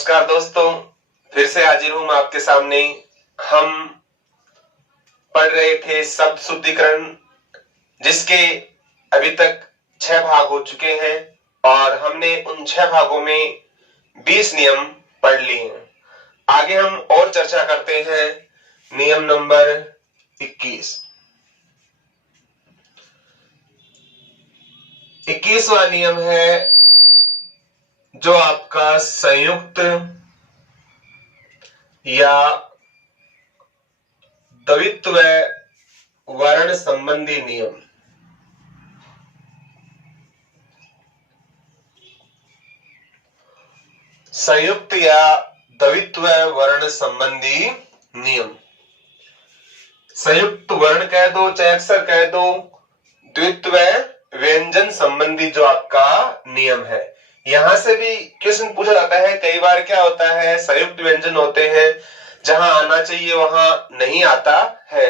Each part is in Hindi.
नमस्कार दोस्तों, फिर से हाजिर हूं मैं आपके सामने। हम पढ़ रहे थे शब्द शुद्धिकरण, जिसके अभी तक 6 भाग हो चुके हैं और हमने उन 6 भागों में 20 नियम पढ़ लिए हैं। आगे हम और चर्चा करते हैं नियम नंबर 21। 21वां नियम है जो आपका संयुक्त या द्वित्व वर्ण संबंधी नियम। संयुक्त या द्वित्व वर्ण संबंधी नियम। संयुक्त वर्ण कह दो चाहे अक्षर कह दो, द्वित्व व्यंजन संबंधी जो आपका नियम है। यहां से भी क्वेश्चन पूछा जाता है। कई बार क्या होता है, संयुक्त व्यंजन होते हैं, जहां आना चाहिए वहां नहीं आता है।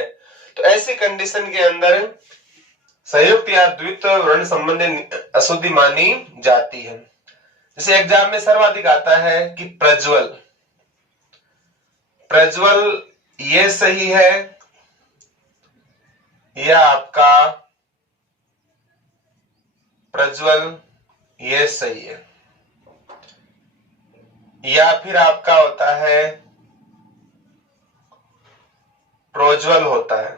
तो ऐसी कंडीशन के अंदर संयुक्त या द्वित्व वर्ण संबंधी अशुद्धि मानी जाती है। जैसे एग्जाम में सर्वाधिक आता है कि प्रज्वल। प्रज्वल ये सही है या आपका प्रज्वल ये सही है, या फिर आपका होता है प्रोज्वल होता है।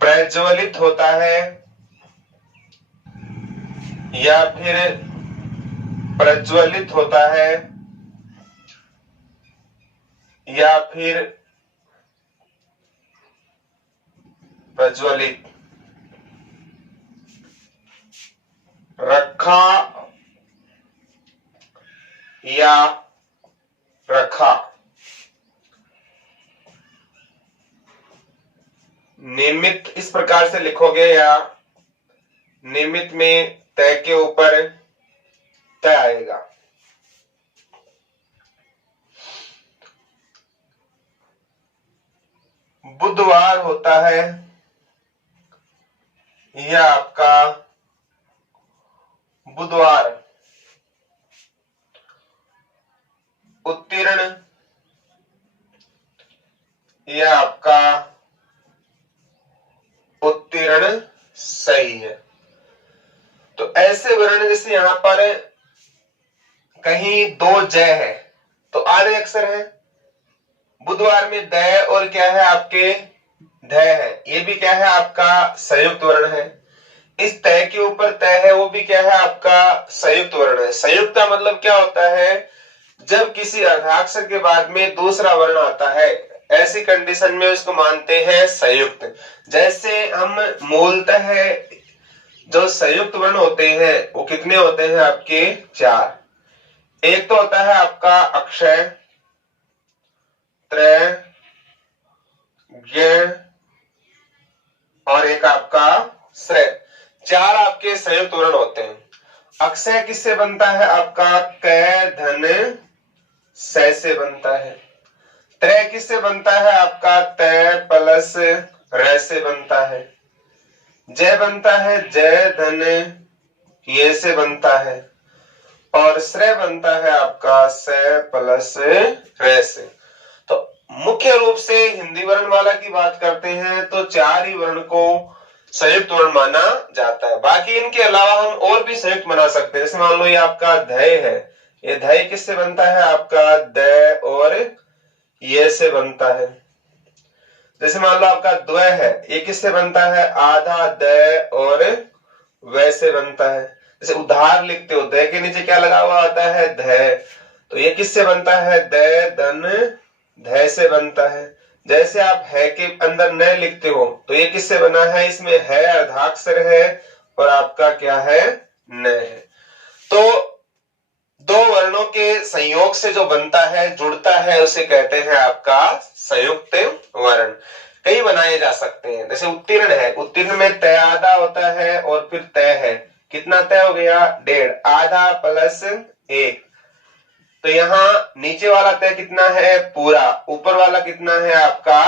प्रज्वलित होता है या फिर प्रज्वलित होता है या फिर प्रज्वलित। रखा या रखा। नियमित इस प्रकार से लिखोगे या नियमित में तय के ऊपर तय आएगा। बुधवार होता है यह आपका बुधवार। उत्तीर्ण यह आपका उत्तीर्ण सही है। तो ऐसे वर्ण जैसे यहां पर कहीं दो जय है तो आधे अक्षर है। बुधवार में दय और क्या है आपके धय है, ये भी क्या है आपका संयुक्त वर्ण है। इस तय के ऊपर तय है वो भी क्या है आपका संयुक्त वर्ण है। संयुक्त का मतलब क्या होता है, जब किसी अर्धाक्षर के बाद में दूसरा वर्ण आता है, ऐसी कंडीशन में उसको मानते हैं संयुक्त। जैसे हम मूलतः जो संयुक्त वर्ण होते हैं वो कितने होते हैं आपके 4। एक तो होता है आपका अक्षय, त्रय, ज्ञ और एक आपका श्रेय। 4 आपके संयुक्त वर्ण होते हैं। अक्षय किससे बनता है आपका कै धन सै से बनता है। त्रय किससे बनता है आपका तय प्लस रै से बनता है। जय बनता है जय धन ये से बनता है और श्रेय बनता है आपका सै प्लस रै से। तो मुख्य रूप से हिंदी वर्ण वाला की बात करते हैं तो 4 ही वर्ण को संयुक्त वर्ण माना जाता है। बाकी इनके अलावा हम और भी संयुक्त बना सकते हैं। जैसे मान लो ये आपका धय है, ये धय किससे बनता है आपका दय और ये से बनता है। जैसे मान लो आपका द्वय है, ये किससे बनता है आधा दय और वै से बनता है। जैसे उधार लिखते हो, दय के नीचे क्या लगा हुआ आता है धय, तो ये किससे बनता है दय धन धय से बनता है। जैसे आप है के अंदर न लिखते हो तो ये किससे बना है, इसमें है अर्धाक्षर है और आपका क्या है न है। तो दो वर्णों के संयोग से जो बनता है जुड़ता है उसे कहते हैं आपका संयुक्त वर्ण। कई बनाए जा सकते हैं। जैसे उत्तीर्ण है, उत्तीर्ण में तय आधा होता है और फिर तय है, कितना तय हो गया 1.5, आधा प्लस 1। तो यहाँ नीचे वाला तय कितना है पूरा, ऊपर वाला कितना है आपका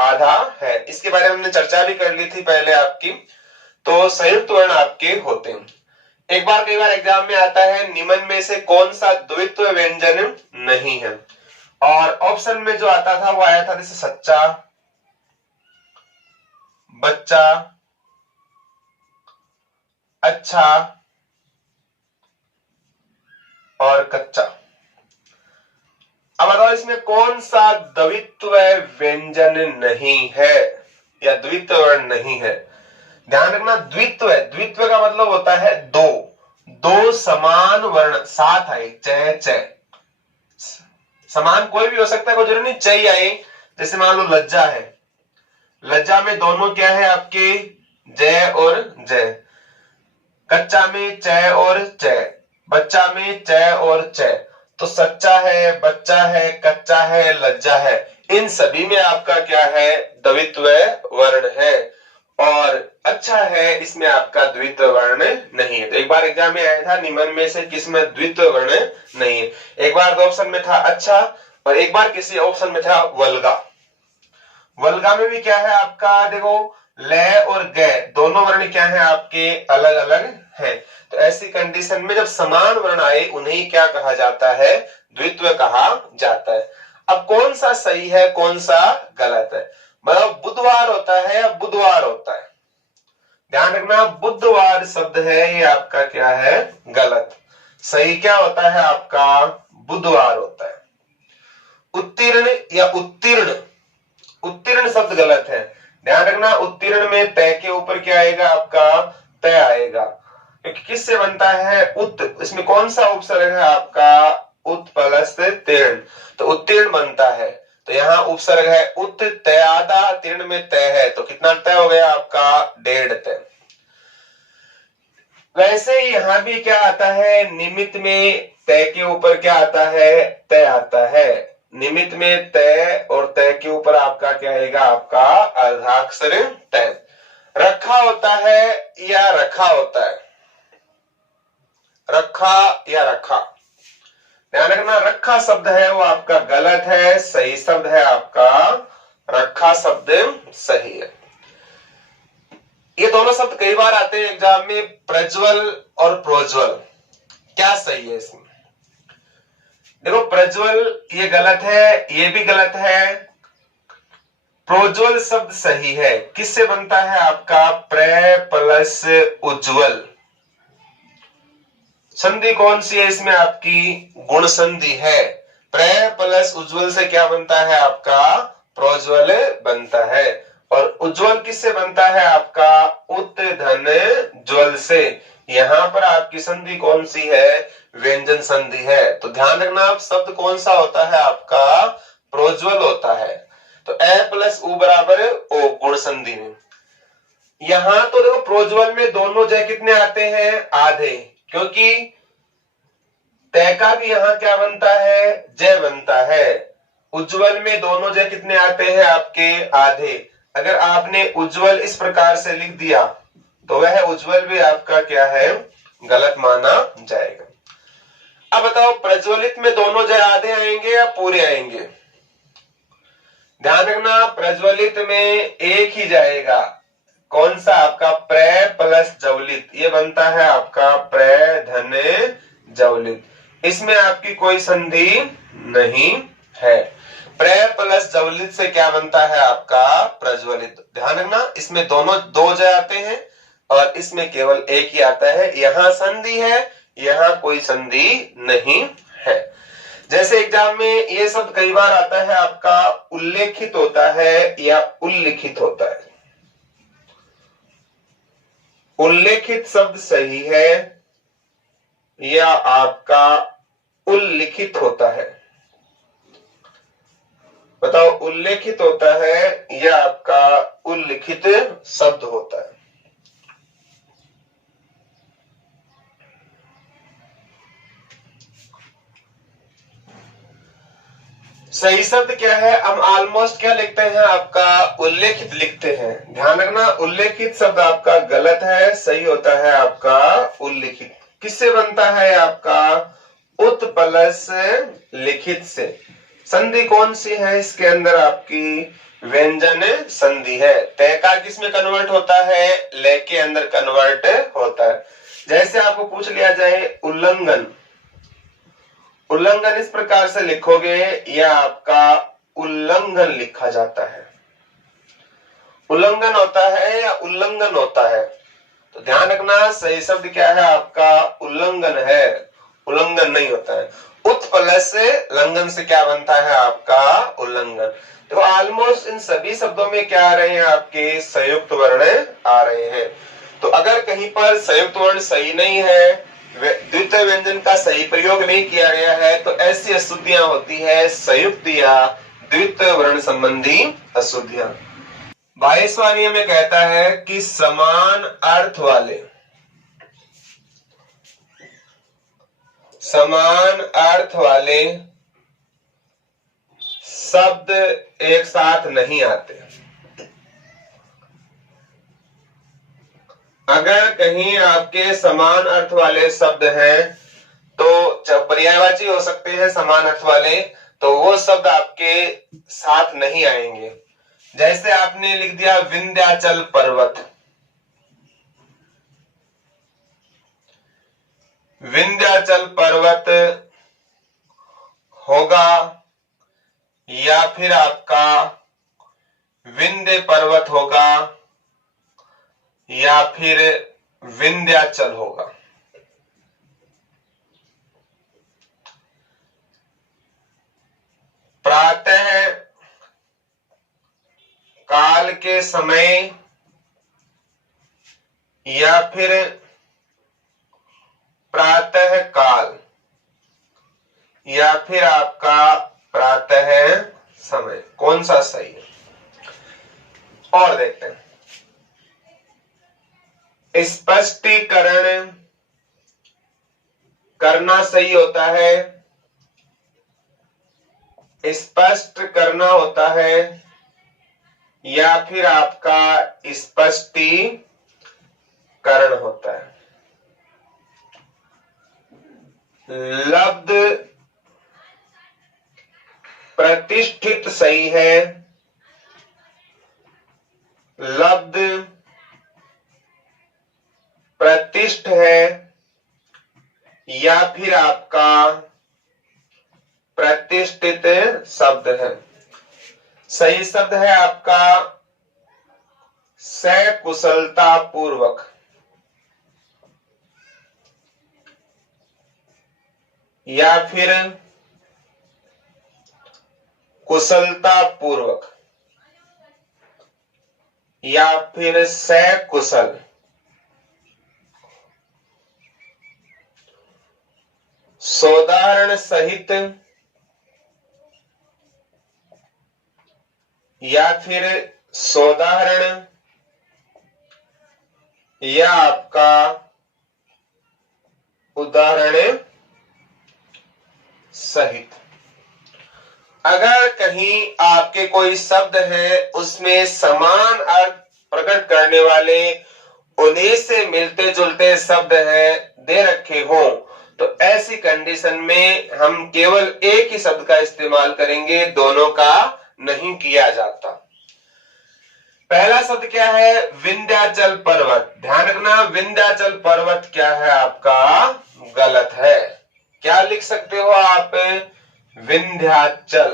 आधा है। इसके बारे में हमने चर्चा भी कर ली थी पहले आपकी। तो संयुक्त वर्ण आपके होते हैं। एक बार कई बार एग्जाम में आता है निम्न में से कौन सा द्वित्व व्यंजन नहीं है, और ऑप्शन में जो आता था वो आया था जैसे सच्चा, बच्चा, अच्छा और कच्चा। अब बताओ इसमें कौन सा द्वित्व व्यंजन नहीं है या द्वित्व वर्ण नहीं है। ध्यान रखना द्वित्व है, द्वित्व का मतलब होता है दो, दो समान वर्ण साथ आए, च च समान कोई भी हो सकता है, कोई जरूरी नहीं च आए। जैसे मान लो लज्जा है, लज्जा में दोनों क्या है आपके जय और जय, कच्चा में च और च, बच्चा में च और च। तो सच्चा है, बच्चा है, कच्चा है, लज्जा है, इन सभी में आपका क्या है द्वित्व वर्ण है, और अच्छा है इसमें आपका द्वित्व वर्ण नहीं है। तो एक बार एग्जाम में आया था निम्न में से किसमें द्वित्व वर्ण नहीं है। एक बार तो ऑप्शन में था अच्छा, और एक बार किसी ऑप्शन में था वल्गा। वल्गा में भी क्या है आपका देखो ल और ग दोनों वर्ण क्या है आपके अलग अलग हैं। तो ऐसी कंडीशन में जब समान वर्ण आए उन्हें क्या कहा जाता है, द्वित्व कहा जाता है। अब कौन सा सही है कौन सा गलत है, मतलब बुधवार होता है या बुधवार होता है। ध्यान रखना बुधवार शब्द है ये आपका क्या है गलत, सही क्या होता है आपका बुधवार होता है। उत्तीर्ण या उत्तीर्ण, उत्तीर्ण शब्द गलत है। ध्यान रखना उत्तीर्ण में तय के ऊपर क्या आएगा आपका तय आएगा, क्योंकि किससे बनता है उत, इसमें कौन सा उपसर्ग है आपका उत प्लस तीर्ण, तो उत्तीर्ण बनता है। तो यहाँ उपसर्ग है उत, तयादा तीर्ण में तय है, तो कितना तय हो गया आपका 1.5 तय। वैसे ही यहाँ भी क्या आता है निमित्त में तय के ऊपर क्या आता है तय आता है, निमित्त में तय और तय के ऊपर आपका क्या आएगा आपका अर्धाक्षर तय। रखा होता है या रखा होता है, रखा या रखा। ध्यान रखना रखा शब्द है वो आपका गलत है, सही शब्द है आपका रखा शब्द सही है। ये दोनों शब्द कई बार आते हैं एग्जाम में, प्रज्वल और प्रोज्वल, क्या सही है इसमें। देखो प्रज्वल ये गलत है, ये भी गलत है, प्रोज्वल शब्द सही है। किससे बनता है आपका प्र प्लस उज्ज्वल, संधि कौन सी है इसमें आपकी गुण संधि है। प्र प्लस उज्ज्वल से क्या बनता है आपका प्रोज्वल बनता है, और उज्ज्वल किससे बनता है आपका उत धन ज्वल से। यहाँ पर आपकी संधि कौन सी है व्यंजन संधि है। तो ध्यान रखना आप शब्द कौन सा होता है आपका प्रोज्वल होता है। तो ए प्लस उ बराबर ओ गुण संधि में। यहां तो देखो प्रोज्वल में दोनों जय कितने आते हैं आधे, क्योंकि तय का भी यहां क्या बनता है जय बनता है। उज्ज्वल में दोनों जय कितने आते हैं आपके आधे। अगर आपने उज्ज्वल इस प्रकार से लिख दिया तो वह उज्ज्वल भी आपका क्या है गलत माना जाएगा। अब बताओ प्रज्वलित में दोनों जय आधे आएंगे या पूरे आएंगे। ध्यान रखना प्रज्वलित में एक ही जाएगा, कौन सा आपका प्र प्लस जवलित, ये बनता है आपका प्र धन जवलित। इसमें आपकी कोई संधि नहीं है। प्र प्लस जवलित से क्या बनता है आपका प्रज्वलित। ध्यान रखना इसमें दोनों दो जय आते हैं और इसमें केवल एक ही आता है। यहां संधि है, यहां कोई संधि नहीं है। जैसे एग्जाम में ये शब्द कई बार आता है आपका उल्लेखित होता है या उल्लिखित होता है। उल्लेखित शब्द सही है या आपका उल्लिखित होता है, बताओ उल्लेखित होता है या आपका उल्लिखित शब्द होता है। सही शब्द क्या है, हम ऑलमोस्ट क्या लिखते हैं आपका उल्लेखित लिखते हैं। ध्यान रखना उल्लेखित शब्द आपका गलत है, सही होता है आपका उल्लिखित। किससे बनता है आपका उत प्लस लिखित से। संधि कौन सी है इसके अंदर? आपकी व्यंजन संधि है। तयकार किस में कन्वर्ट होता है? ले के अंदर कन्वर्ट होता है। जैसे आपको पूछ लिया जाए उल्लंघन, उल्लंघन इस प्रकार से लिखोगे, यह आपका उल्लंघन लिखा जाता है। उल्लंघन होता है या उल्लंघन होता है? तो ध्यान रखना, सही शब्द क्या है आपका? उल्लंघन है, उल्लंघन नहीं होता है। उत प्लस लंघन से क्या बनता है आपका? उल्लंघन। तो ऑलमोस्ट इन सभी शब्दों में क्या आ रहे हैं? आपके संयुक्त वर्ण आ रहे हैं। तो अगर कहीं पर संयुक्त वर्ण सही नहीं है, द्वितीय व्यंजन का सही प्रयोग नहीं किया गया है, तो ऐसी अशुद्धियां होती है संयुक्त या द्वितीय वर्ण संबंधी अशुद्धियां। 22वां नियम में कहता है कि समान अर्थ वाले, समान अर्थ वाले शब्द एक साथ नहीं आते। अगर कहीं आपके समान अर्थ वाले शब्द हैं, तो जब पर्यायवाची हो सकते हैं समान अर्थ वाले, तो वो शब्द आपके साथ नहीं आएंगे। जैसे आपने लिख दिया विंध्याचल पर्वत, विंध्याचल पर्वत होगा, या फिर आपका विंध्य पर्वत होगा, या फिर विंध्याचल होगा। प्रातः काल के समय या फिर प्रातः काल या फिर आपका प्रातः समय, कौन सा सही है? और देखते हैं। स्पष्टीकरण करना सही होता है, स्पष्ट करना होता है, या फिर आपका स्पष्टीकरण होता है। लब्ध प्रतिष्ठित सही है, लब्ध प्रतिष्ठ है, या फिर आपका प्रतिष्ठित शब्द है। सही शब्द है आपका सकुशलता पूर्वक, या फिर कुशलता पूर्वक, या फिर सकुशल। सोदाहरण सहित, या फिर सोदाहरण, या आपका उदाहरण सहित। अगर कहीं आपके कोई शब्द है उसमें समान अर्थ प्रकट करने वाले उन्हीं से मिलते जुलते शब्द है दे रखे हो, तो ऐसी कंडीशन में हम केवल एक ही शब्द का इस्तेमाल करेंगे, दोनों का नहीं किया जाता। पहला शब्द क्या है? विंध्याचल पर्वत। ध्यान रखना, विंध्याचल पर्वत क्या है आपका? गलत है। क्या लिख सकते हो आप? विंध्याचल।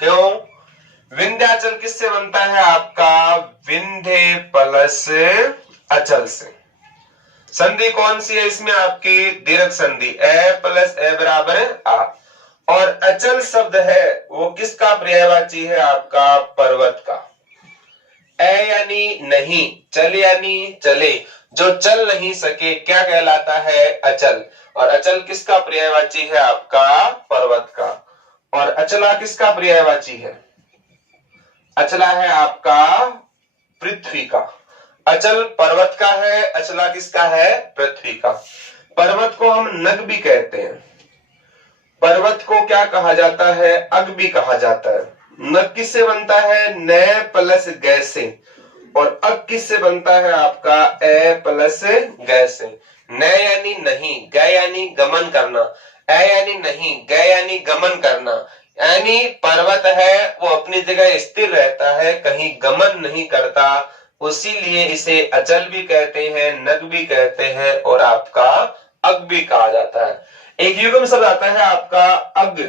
क्यों? विंध्याचल किससे बनता है आपका? विंध्य प्लस अचल से। संधि कौन सी है इसमें आपकी? दीर्घ संधि, ए प्लस ए बराबर आ। और अचल शब्द है वो किसका पर्यायवाची है आपका? पर्वत का। ए यानी नहीं, चल यानी चले, जो चल नहीं सके क्या कहलाता है? अचल। और अचल किसका पर्यायवाची है आपका? पर्वत का। और अचला किसका पर्यायवाची है? अचला है आपका पृथ्वी का। अचल पर्वत का है, अचला किसका है? पृथ्वी का। पर्वत को हम नग भी कहते हैं, पर्वत को क्या कहा जाता है? अग भी कहा जाता है। नग किससे बनता है? न प्लस गै से। और अग किससे बनता है आपका? ए प्लस गै से। न यानी नहीं, गै यानी गमन करना, ए यानी नहीं, गै यानी गमन करना, यानी पर्वत है वो अपनी जगह स्थिर रहता है, कहीं गमन नहीं करता, उसीलिए इसे अचल भी कहते हैं, नग भी कहते हैं और आपका अग भी कहा जाता है। एक युग्म शब्द आता है आपका अग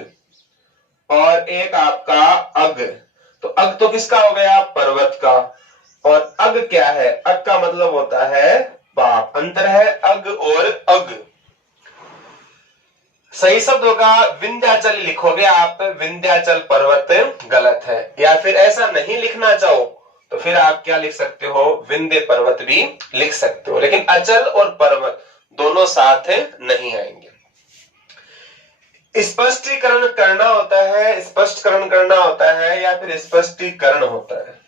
और एक आपका अग। तो अग तो किसका हो गया? पर्वत का। और अग क्या है? अग का मतलब होता है पाप। अंतर है अग और अग। सही शब्द होगा विंध्याचल लिखोगे आप, विंध्याचल पर्वत गलत है। या फिर ऐसा नहीं लिखना चाहो तो फिर आप क्या लिख सकते हो? विंध्य पर्वत भी लिख सकते हो, लेकिन अचल और पर्वत दोनों साथ नहीं आएंगे। स्पष्टीकरण करना होता है, स्पष्टीकरण करना होता है या फिर स्पष्टीकरण होता है।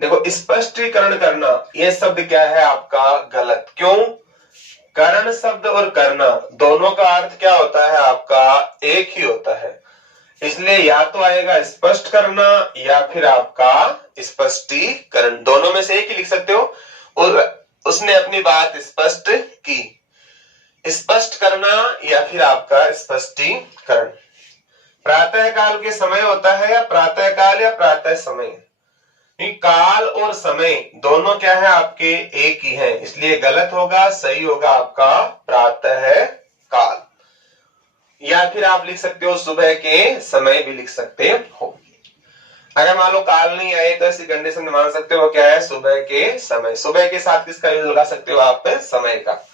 देखो स्पष्टीकरण करना ये शब्द क्या है आपका? गलत। क्यों? करण शब्द और करना दोनों का अर्थ क्या होता है आपका? एक ही होता है। इसलिए या तो आएगा स्पष्ट करना या फिर आपका स्पष्टीकरण, दोनों में से एक ही लिख सकते हो। और उसने अपनी बात स्पष्ट की, स्पष्ट करना या फिर आपका स्पष्टीकरण। प्रातः काल के समय होता है या प्रातः काल या प्रातः समय? काल और समय दोनों क्या है आपके? एक ही है, इसलिए गलत होगा। सही होगा आपका प्रातः काल। या फिर आप लिख सकते हो सुबह के समय भी लिख सकते हो। अगर मान लो काल नहीं आए तो ऐसी कंडीशन में मान सकते हो क्या है? सुबह के समय। सुबह के साथ किसका यूज लगा सकते हो आप? समय का।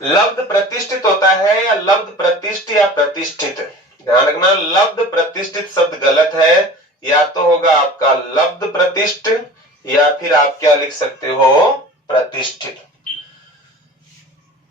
लब्ध प्रतिष्ठित होता है या लब्ध प्रतिष्ठित या प्रतिष्ठित? ध्यान रखना, लब्ध प्रतिष्ठित शब्द गलत है। या तो होगा आपका लब्ध प्रतिष्ठित या फिर आप क्या लिख सकते हो? प्रतिष्ठित।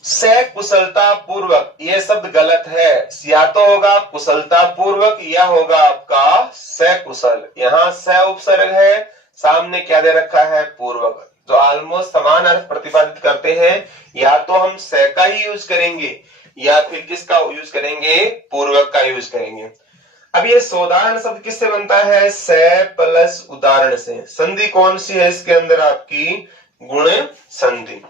से कुशलता पूर्वक ये शब्द गलत है। या तो होगा कुशलता पूर्वक या होगा आपका सकुशल। यहाँ स उपसर्ग है, सामने क्या दे रखा है? पूर्वक, जो ऑलमोस्ट समान अर्थ प्रतिपादित करते हैं। या तो हम से का ही यूज करेंगे या फिर किसका यूज करेंगे? पूर्वक का यूज करेंगे। अब ये सोदाहरण शब्द किससे बनता है? से प्लस उदाहरण से। संधि कौन सी है इसके अंदर आपकी? गुण संधि।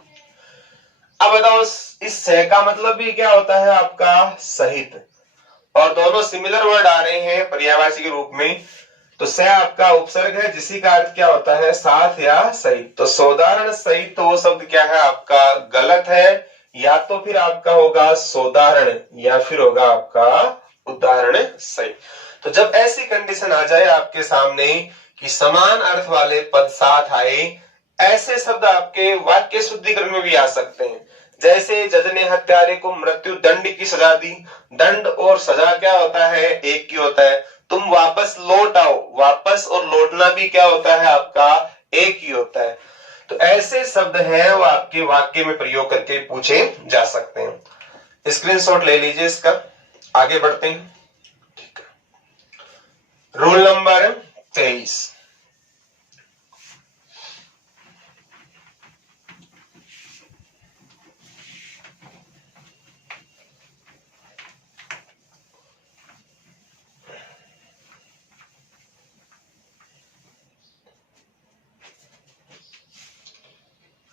अब बताओ इस से का मतलब भी क्या होता है आपका? सहित। और दोनों सिमिलर वर्ड आ रहे हैं पर्यायवाची के रूप में। तो से आपका उपसर्ग है जिसी का अर्थ क्या होता है? साथ या सहित। तो सोदाहरण सहित तो वो शब्द क्या है आपका? गलत है। या तो फिर आपका होगा सोदाहरण या फिर होगा आपका उदाहरण सहित। तो जब ऐसी कंडीशन आ जाए आपके सामने कि समान अर्थ वाले पद साथ आए, ऐसे शब्द आपके वाक्य शुद्धिकरण में भी आ सकते हैं। जैसे जज ने हत्यारे को मृत्यु दंड की सजा दी। दंड और सजा क्या होता है? एक ही होता है। तुम वापस लौट आओ, वापस और लौटना भी क्या होता है आपका? एक ही होता है। तो ऐसे शब्द हैं वो आपके वाक्य में प्रयोग करके पूछे जा सकते हैं। स्क्रीनशॉट ले लीजिए इसका, आगे बढ़ते हैं। ठीक है, रूल नंबर 23।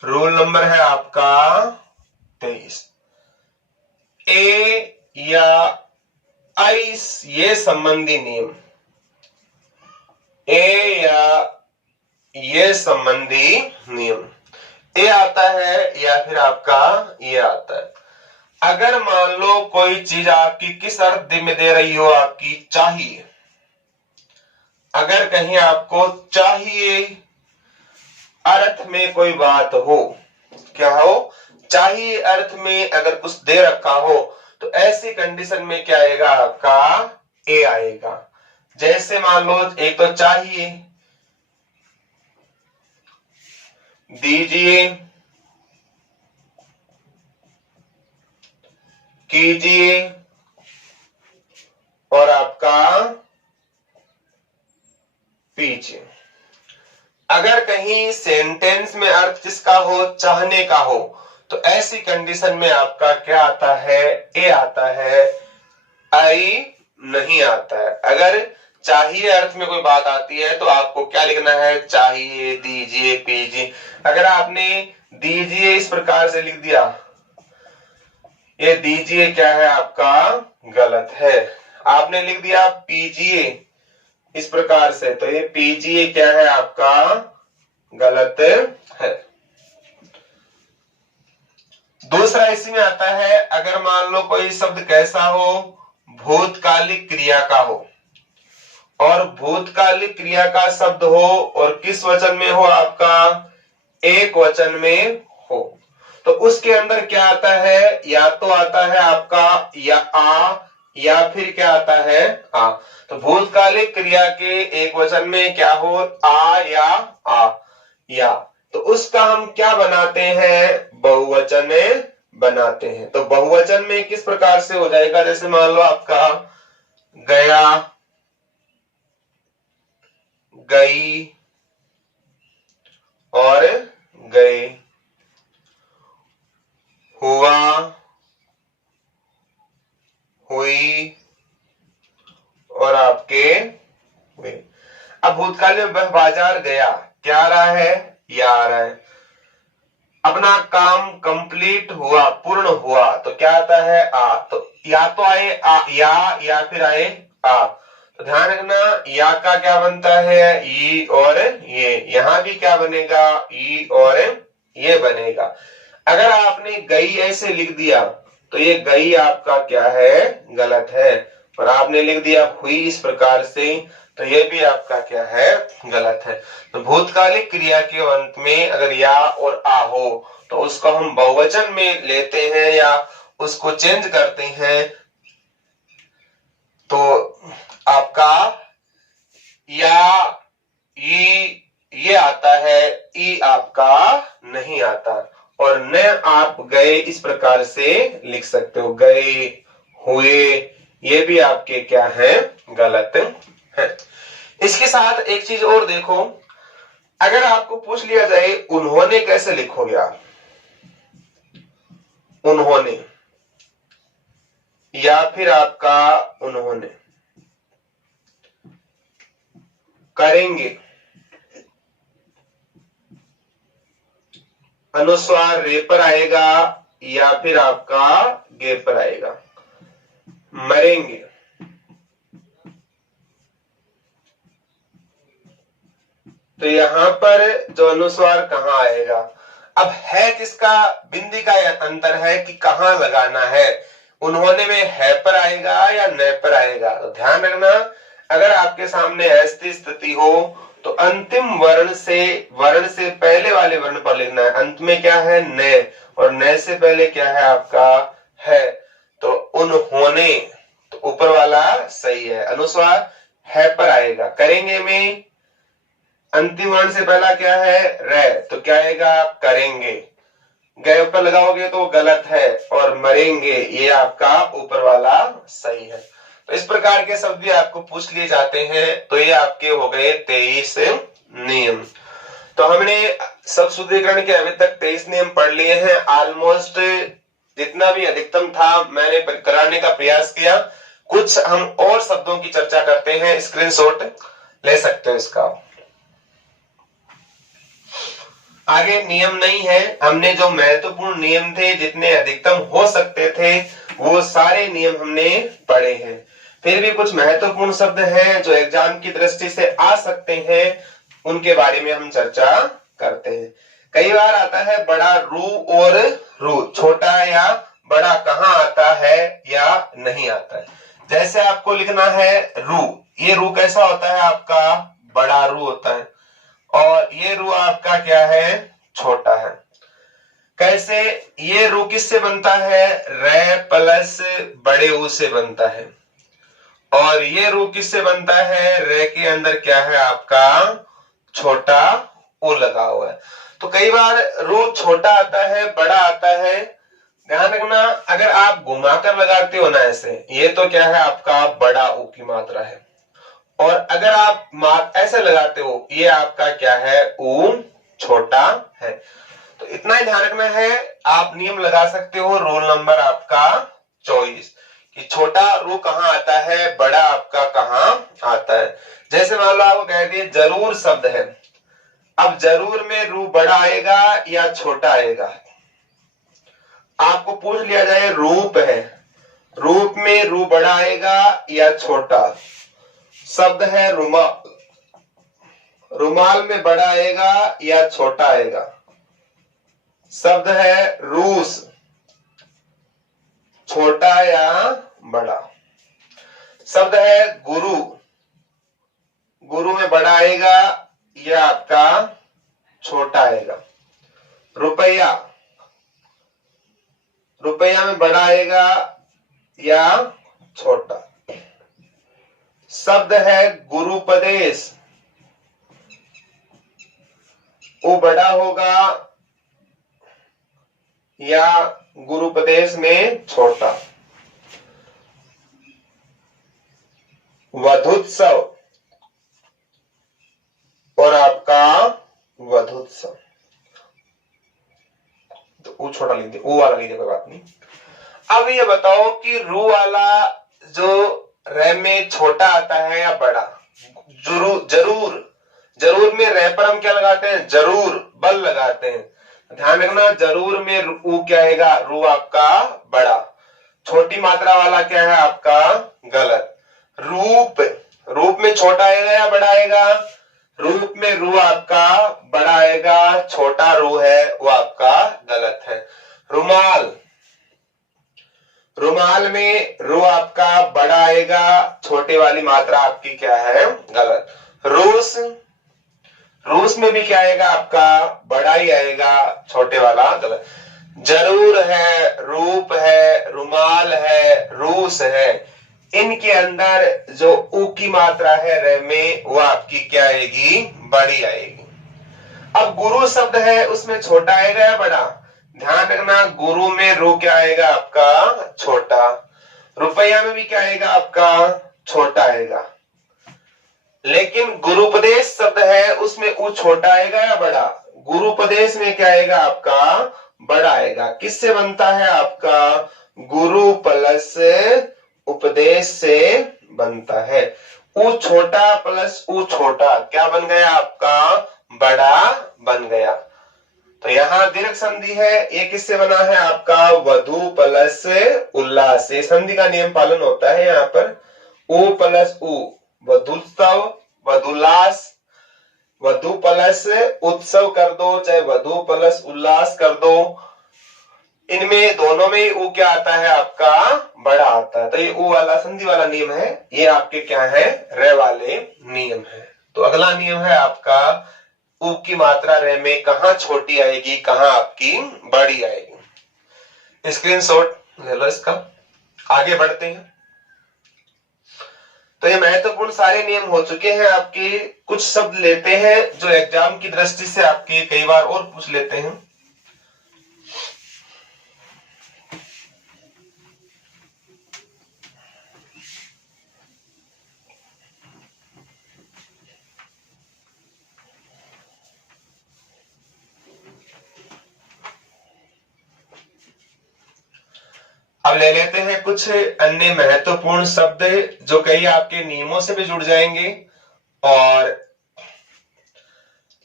रूल नंबर है आपका 23। ए या आई ये संबंधी नियम, ए या ये संबंधी नियम, ए आता है या फिर आपका ये आता है। अगर मान लो कोई चीज आपकी किस अर्थ में दे रही हो? आपकी चाहिए। अगर कहीं आपको चाहिए अर्थ में कोई बात हो, क्या हो? चाहिए अर्थ में अगर कुछ दे रखा हो तो ऐसी कंडीशन में क्या आएगा आपका? ए आएगा। जैसे मान लो एक तो चाहिए, दीजिए, कीजिए और आपका पीछे। अगर कहीं सेंटेंस में अर्थ किसका हो? चाहने का हो, तो ऐसी कंडीशन में आपका क्या आता है? ए आता है, आई नहीं आता है। अगर चाहिए अर्थ में कोई बात आती है तो आपको क्या लिखना है? चाहिए, दीजिए, पीजिए। अगर आपने दीजिए इस प्रकार से लिख दिया, ये दीजिए क्या है आपका? गलत है। आपने लिख दिया पीजीए इस प्रकार से, तो ये पीजीए क्या है आपका गलत है। दूसरा इसमें आता है, अगर मान लो कोई शब्द कैसा हो, भूतकालिक क्रिया का हो, और भूतकालिक क्रिया का शब्द हो और किस वचन में हो आपका, एक वचन में हो, तो उसके अंदर क्या आता है, या तो आता है आपका या आ, या फिर क्या आता है आ। तो भूतकालिक क्रिया के एक वचन में क्या हो, आ या, तो उसका हम क्या बनाते हैं, बहुवचन बनाते हैं। तो बहुवचन में किस प्रकार से हो जाएगा, जैसे मान लो आपका गया, गई और गए, हुआ, हुई और आपके हुए। अब भूतकाल में वह बाजार गया, क्या आ रहा है, या आ रहा है। अपना काम कंप्लीट हुआ, पूर्ण हुआ, तो क्या आता है आ, तो या तो आए आ, या फिर आए आ। तो ध्यान रखना, या का क्या बनता है, ई और ये, यहां भी क्या बनेगा, ई और ये बनेगा। अगर आपने गई ऐसे लिख दिया तो ये गई आपका क्या है, गलत है, और आपने लिख दिया हुई इस प्रकार से, तो ये भी आपका क्या है, गलत है। तो भूतकालिक क्रिया के अंत में अगर या और आ हो तो उसको हम बहुवचन में लेते हैं या उसको चेंज करते हैं, तो आपका या ये आता है, ई आपका नहीं आता। और न आप गए इस प्रकार से लिख सकते हो, गए, हुए, ये भी आपके क्या है, गलत है। इसके साथ एक चीज और देखो, अगर आपको पूछ लिया जाए उन्होंने कैसे लिखोगे आप, उन्होंने या फिर आपका उन्होंने, करेंगे, अनुस्वार रे पर आएगा या फिर आपका गे पर आएगा, मरेंगे, तो यहां पर जो अनुस्वार कहां आएगा। अब है किसका, बिंदी का अंतर है कि कहां लगाना है, उन्होंने में है पर आएगा या न पर आएगा। तो ध्यान रखना, अगर आपके सामने ऐसी स्थिति हो तो अंतिम वर्ण से पहले वाले वर्ण पर लिखना है। अंत में क्या है, न, और न से पहले क्या है आपका है, तो उन्होंने, तो ऊपर वाला सही है, अनुस्वार है पर आएगा। करेंगे में अंतिम वर्ण से पहला क्या है, रे, तो क्या आएगा, करेंगे। गए पर लगाओगे तो गलत है, और मरेंगे ये आपका ऊपर वाला सही है। तो इस प्रकार के शब्द भी आपको पूछ लिए जाते हैं। तो ये आपके हो गए 23 नियम। तो हमने सब शुद्धिकरण के अभी तक 23 नियम पढ़ लिए हैं। ऑलमोस्ट जितना भी अधिकतम था मैंने कराने का प्रयास किया। कुछ हम और शब्दों की चर्चा करते हैं, स्क्रीनशॉट ले सकते हो इसका। आगे नियम नहीं है, हमने जो महत्वपूर्ण नियम थे, जितने अधिकतम हो सकते थे, वो सारे नियम हमने पढ़े हैं। फिर भी कुछ महत्वपूर्ण शब्द हैं जो एग्जाम की दृष्टि से आ सकते हैं, उनके बारे में हम चर्चा करते हैं। कई बार आता है बड़ा रू और रू, छोटा या बड़ा कहाँ आता है या नहीं आता है। जैसे आपको लिखना है रू, ये रू कैसा होता है आपका, बड़ा रू होता है, और ये रू आपका क्या है, छोटा है। कैसे, ये रू किससे बनता है, रे प्लस बड़े ऊ से बनता है, और ये रू किससे बनता है, रे के अंदर क्या है आपका छोटा ऊ लगा हुआ है। तो कई बार रू छोटा आता है, बड़ा आता है। ध्यान रखना, अगर आप घुमाकर लगाते हो ना ऐसे, ये तो क्या है आपका बड़ा ऊ की मात्रा है, और अगर आप ऐसे लगाते हो, ये आपका क्या है, ऊ छोटा है। तो इतना ही ध्यान रखना है। आप नियम लगा सकते हो, रोल नंबर आपका 24, कि छोटा रू कहाँ आता है, बड़ा आपका कहाँ आता है। जैसे मान लो आपको कह दिए जरूर शब्द है, अब जरूर में रू बड़ा आएगा या छोटा आएगा। आपको पूछ लिया जाए रूप है, रूप में रू बड़ा आएगा या छोटा? शब्द है रुमाल, रुमाल में बड़ा आएगा या छोटा आएगा? शब्द है रूस, छोटा या बड़ा? शब्द है गुरु, गुरु में बड़ा आएगा या आपका छोटा आएगा? रुपया, रुपया में बड़ा आएगा या छोटा? शब्द है गुरुपदेश, वो बड़ा होगा या गुरुपदेश में छोटा? वधुत्सव और आपका वधुत्सव, तो वो छोटा लिख दे, वो वाला लिख दे, कोई बात नहीं। अब ये बताओ कि रू वाला जो रे में छोटा आता है या बड़ा? जरूर, जरूर, जरूर में रे पर हम क्या लगाते हैं? जरूर बल लगाते हैं। ध्यान रखना, जरूर में रू क्या आएगा? रू आपका बड़ा। छोटी मात्रा वाला क्या है आपका? गलत। रूप, रूप में छोटा आएगा या बड़ा आएगा? रूप में रू आपका बड़ा आएगा, छोटा रू है वो आपका गलत है। रुमाल, रुमाल में रू आपका बड़ा आएगा, छोटे वाली मात्रा आपकी क्या है? गलत। रूस, रूस में भी क्या आएगा आपका? बड़ा ही आएगा, छोटे वाला गलत। जरूर है, रूप है, रुमाल है, रूस है, इनके अंदर जो ऊ की मात्रा है रे में वो आपकी क्या आएगी? बड़ी आएगी। अब गुरु शब्द है, उसमें छोटा आएगा या बड़ा? ध्यान रखना, गुरु में रू क्या आएगा आपका? छोटा। रुपया में भी क्या आएगा आपका? छोटा आएगा। लेकिन गुरुपदेश शब्द है, उसमें ऊ छोटा आएगा या बड़ा? गुरुपदेश में क्या आएगा आपका? बड़ा आएगा। किससे बनता है आपका? गुरु प्लस उपदेश से बनता है। ऊ छोटा प्लस ऊ छोटा क्या बन गया आपका? बड़ा बन गया। तो यहाँ दीर्घ संधि है, ये किससे बना है आपका? वधु प्लस उल्लास। ये संधि का नियम पालन होता है यहाँ पर। ऊ प्लस ऊ, वधुत्सव, वधुल्लास। वधु प्लस उत्सव कर दो, चाहे वधु प्लस उल्लास कर दो, इनमें दोनों में ऊ क्या आता है आपका? बड़ा आता है। तो ये ऊ वाला संधि वाला नियम है, ये आपके क्या है? रे वाले नियम है। तो अगला नियम है आपका, ऊ की मात्रा रे में कहाँ छोटी आएगी, कहाँ आपकी बड़ी आएगी? स्क्रीनशॉट ले लो इसका। आगे बढ़ते हैं। तो ये महत्वपूर्ण सारे नियम हो चुके हैं आपके। कुछ शब्द लेते हैं जो एग्जाम की दृष्टि से आपके कई बार और पूछ लेते हैं। अब ले लेते हैं कुछ अन्य महत्वपूर्ण शब्द जो कई आपके नियमों से भी जुड़ जाएंगे। और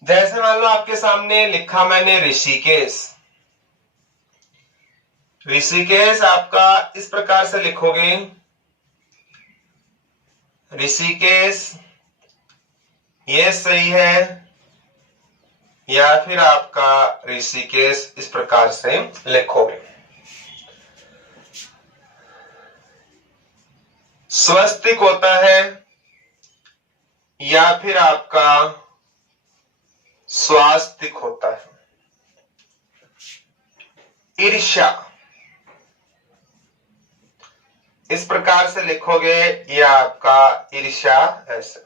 जैसे मान लो आपके सामने लिखा मैंने ऋषिकेश। ऋषिकेश आपका इस प्रकार से लिखोगे, ऋषिकेश, ये सही है, या फिर आपका ऋषिकेश इस प्रकार से लिखोगे। स्वस्तिक होता है या फिर आपका स्वास्तिक होता है। ईर्ष्या इस प्रकार से लिखोगे, या आपका ईर्ष्या ऐसे।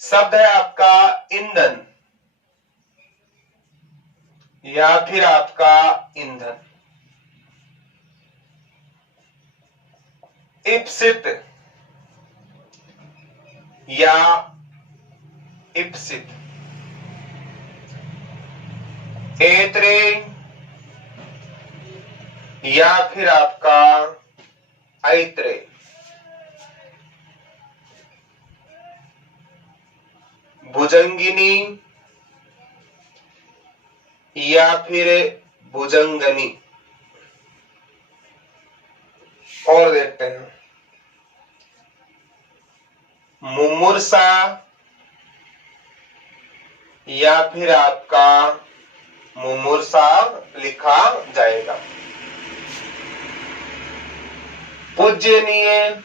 शब्द है आपका ईंधन या फिर आपका ईंधन। इप्सित या इप्सित। ऐत्रे या फिर आपका ऐत्रे। भुजंगिनी या फिर भुजंगनी। और देखते हैं, मुमुर्सा या फिर आपका मुमुर्सा लिखा जाएगा। पूजनीय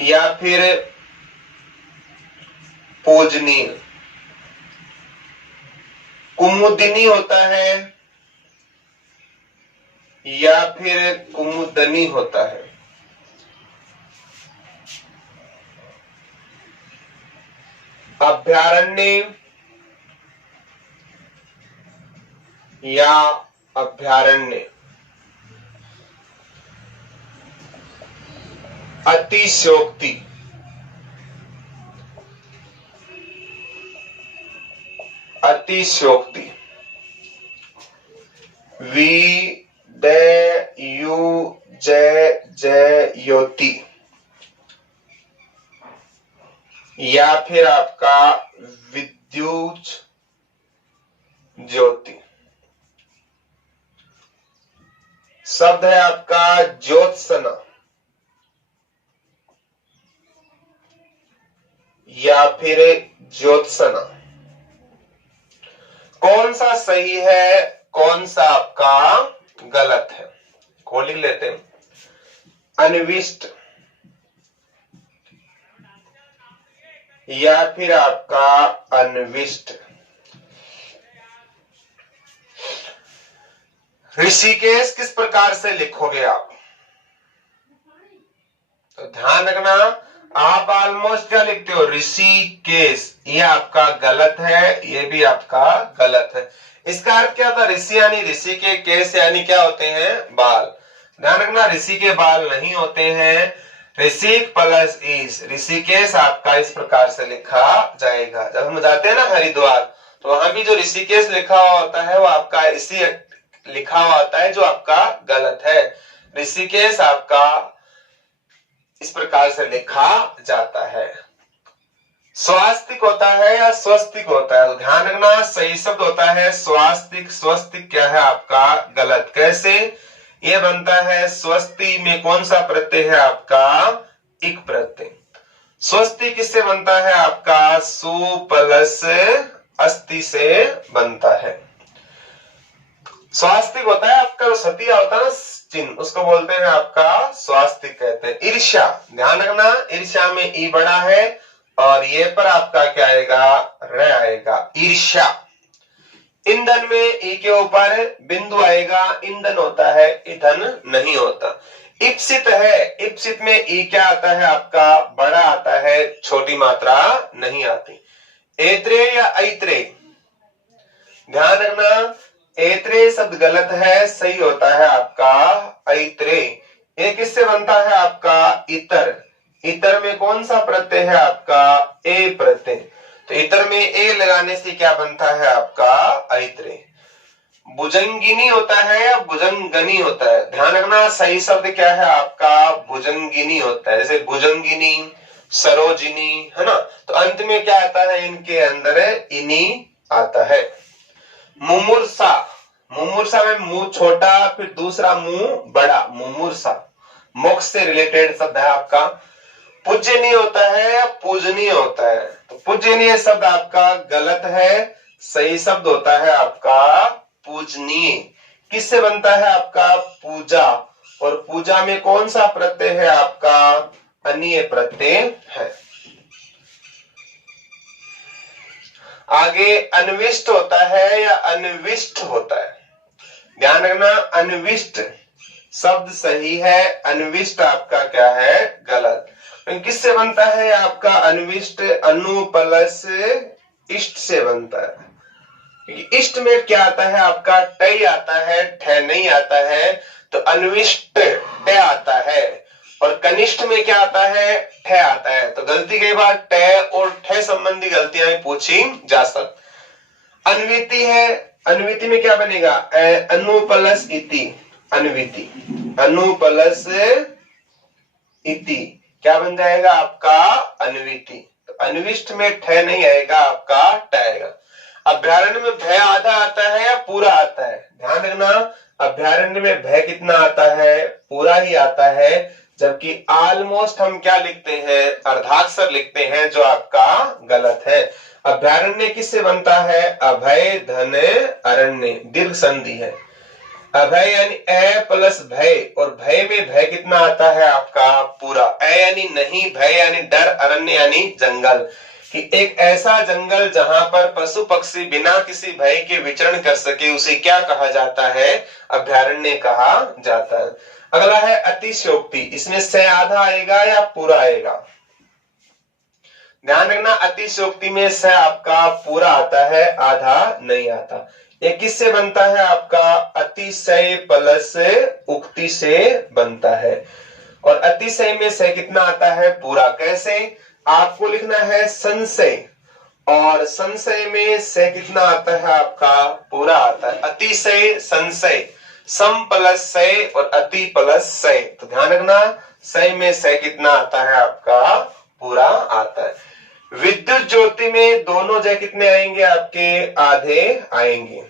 या फिर पूजनीय। कुमुदिनी होता है या फिर कुमुदनी होता है। अभ्यारण्य या अभ्यारण्य। अतिशयोक्ति, अतिशयोक्ति। विदयुजयोति या फिर आपका विद्युत ज्योति। शब्द है आपका ज्योत्सना या फिर ज्योत्सना। कौन सा सही है, कौन सा आपका गलत है, को लिख लेते हैं। अनविष्ट या फिर आपका अनविष्ट। ऋषिकेश किस प्रकार से लिखोगे आप, तो ध्यान रखना आप ऑलमोस्ट क्या लिखते हो, ऋषिकेश। ये आपका गलत है, ये भी आपका गलत है। इसका अर्थ क्या था, ऋषि यानी ऋषि के केस यानी क्या होते हैं, बाल। ध्यान रखना ऋषि के बाल नहीं होते हैं। ऋषिक प्लस इस, ऋषिकेश आपका इस प्रकार से लिखा जाएगा। जब हम जाते हैं ना हरिद्वार, तो वहां भी जो ऋषिकेश लिखा हुआ होता है वो आपका इसी लिखा हुआ होता है, जो आपका गलत है। ऋषिकेश आपका इस प्रकार से लिखा जाता है। स्वास्तिक होता है या स्वस्तिक होता है, तो ध्यान रखना सही शब्द होता है स्वास्तिक। स्वस्तिक क्या है आपका गलत। कैसे ये बनता है, स्वस्ति में कौन सा प्रत्यय है आपका, इक प्रत्यय। स्वस्ति किससे बनता है आपका, सु प्लस अस्ति से बनता है। स्वास्तिक होता है आपका सतिया होता है ना चिन्ह, उसको बोलते हैं आपका स्वास्तिक कहते हैं। ईर्ष्या, ध्यान रखना ईर्ष्या में ई बड़ा है और ये पर आपका क्या आएगा, र आएगा, ईर्ष्या। ईंधन में ई के ऊपर बिंदु आएगा, ईंधन होता है, ईंधन नहीं होता। इप्सित है, इप्सित में ई क्या आता है आपका, बड़ा आता है, छोटी मात्रा नहीं आती। ऐत्रे या ऐत्रे, ध्यान रखना ऐत्रे शब्द गलत है, सही होता है आपका ऐत्रे। ये किससे बनता है आपका, इतर। इतर में कौन सा प्रत्यय है आपका, ए प्रत्यय। तो इतर में ए लगाने से क्या बनता है आपका ऐत्रे। भुजंगिनी होता है या भुजंगनी होता है, ध्यान रखना सही शब्द क्या है आपका, भुजंगिनी होता है। जैसे भुजंगिनी, सरोजिनी, है ना, तो अंत में क्या आता है, इनके अंदर इनी आता है। मुमुर्सा, मुमुर्सा में मुंह छोटा फिर दूसरा मुंह बड़ा, मुमुर्सा मोक्ष से रिलेटेड शब्द है आपका। पूजनीय होता है या पूजनीय होता है, तो पूजनीय शब्द आपका गलत है, सही शब्द होता है आपका पूजनीय। किससे बनता है आपका, पूजा, और पूजा में कौन सा प्रत्यय है आपका, अनीय प्रत्यय है। आगे अनविष्ट होता है या अनविष्ट होता है, ध्यान रखना अनविष्ट शब्द सही है, अनविष्ट आपका क्या है गलत। किससे बनता है आपका अनविष्ट, अनु प्लस इष्ट से बनता है। इष्ट में क्या आता है आपका, टय आता है, ठ नहीं आता है, तो अनविष्ट ट आता है। और कनिष्ठ में क्या आता है, ठ आता है। तो गलती कई बार ट और ठ संबंधी गलतियां भी पूछी जा सकती। अनविति है, अनविति में क्या बनेगा, अनु प्लस इति, अनविति, अनु प्लस इति क्या बन जाएगा आपका अनविति। तो अनविष्ट में ठ नहीं आएगा आपका ट आएगा। अभ्यारण्य में भय आधा आता है या पूरा आता है, ध्यान रखना अभ्यारण्य में भय कितना आता है, पूरा ही आता है, जबकि ऑलमोस्ट हम क्या लिखते हैं, अर्धाक्षर लिखते हैं, जो आपका गलत है। अभ्यारण्य किससे बनता है, अभय धन अरण्य, दीर्घ संधि है। अभय यानी अ प्लस भय, और भय में भय कितना आता है आपका पूरा, अ यानी नहीं, भय यानी डर, अरण्य यानी जंगल, कि एक ऐसा जंगल जहां पर पशु पक्षी बिना किसी भय के विचरण कर सके, उसे क्या कहा जाता है, अभ्यारण्य कहा जाता है। अगला है अतिशयोक्ति, इसमें से आधा आएगा या पूरा आएगा, ध्यान रखना, अतिशयोक्ति में से आपका पूरा आता है, आधा नहीं आता। ये किससे बनता है आपका, अतिशय प्लस उक्ति से बनता है, और अतिशय में से कितना आता है, पूरा। कैसे, आपको लिखना है संशय, और संशय में से कितना आता है आपका, पूरा आता है। अतिशय, संशय, सम प्लस सय और अति प्लस सय, तो ध्यान रखना, सय में से कितना आता है आपका, पूरा आता है। विद्युत ज्योति में दोनों जय कितने आएंगे आपके, आधे आएंगे,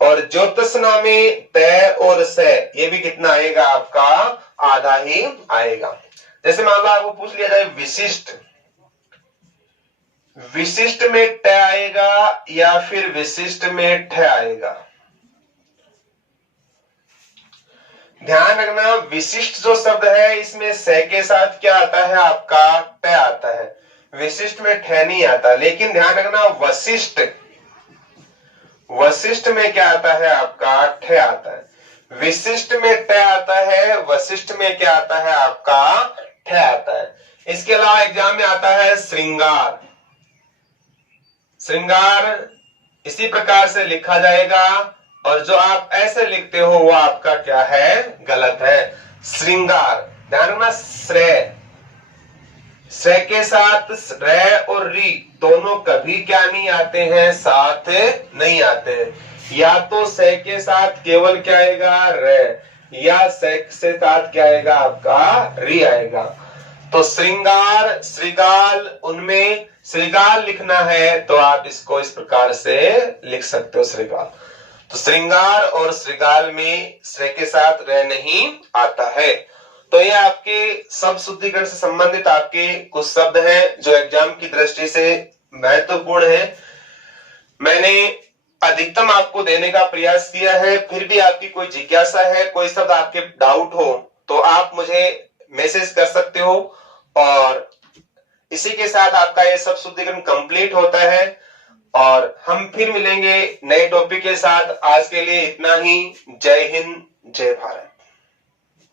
और ज्योत्सना में तय और स ये भी कितना आएगा आपका, आधा ही आएगा। जैसे मान लो आपको पूछ लिया जाए विशिष्ट, विशिष्ट में ट आएगा या फिर विशिष्ट में ठ आएगा, ध्यान रखना, विशिष्ट जो शब्द है इसमें स के साथ क्या आता है आपका, ट आता है, विशिष्ट में ठ नहीं आता। लेकिन ध्यान रखना, वशिष्ठ, वशिष्ठ में क्या आता है आपका, ठ आता है। विशिष्ट में ट आता है, वशिष्ठ में क्या आता है आपका, ठ आता है। इसके अलावा एग्जाम में आता है श्रृंगार, श्रृंगार इसी प्रकार से लिखा जाएगा, और जो आप ऐसे लिखते हो वो आपका क्या है, गलत है। श्रृंगार, ध्यान रखना, श्रेय, श्रेय के साथ र और री दोनों कभी क्या नहीं आते हैं, साथ नहीं आते हैं। या तो स के साथ केवल क्या आएगा, र, या स से साथ क्या आएगा आपका, री आएगा। तो श्रृंगार, श्रृगाल, उनमें श्रृगाल लिखना है तो आप इसको इस प्रकार से लिख सकते हो, श्रृगाल। तो श्रृंगार और श्रृगाल में श्रेय के साथ र नहीं आता है। तो ये आपके शब्द शुद्धिकरण से संबंधित आपके कुछ शब्द हैं जो एग्जाम की दृष्टि से महत्वपूर्ण है। मैंने अधिकतम आपको देने का प्रयास किया है, फिर भी आपकी कोई जिज्ञासा है, कोई शब्द आपके डाउट हो तो आप मुझे मैसेज कर सकते हो, और इसी के साथ आपका ये सब शुद्धिकरण कंप्लीट होता है, और हम फिर मिलेंगे नए टॉपिक के साथ। आज के लिए इतना ही। जय हिंद, जय भारत।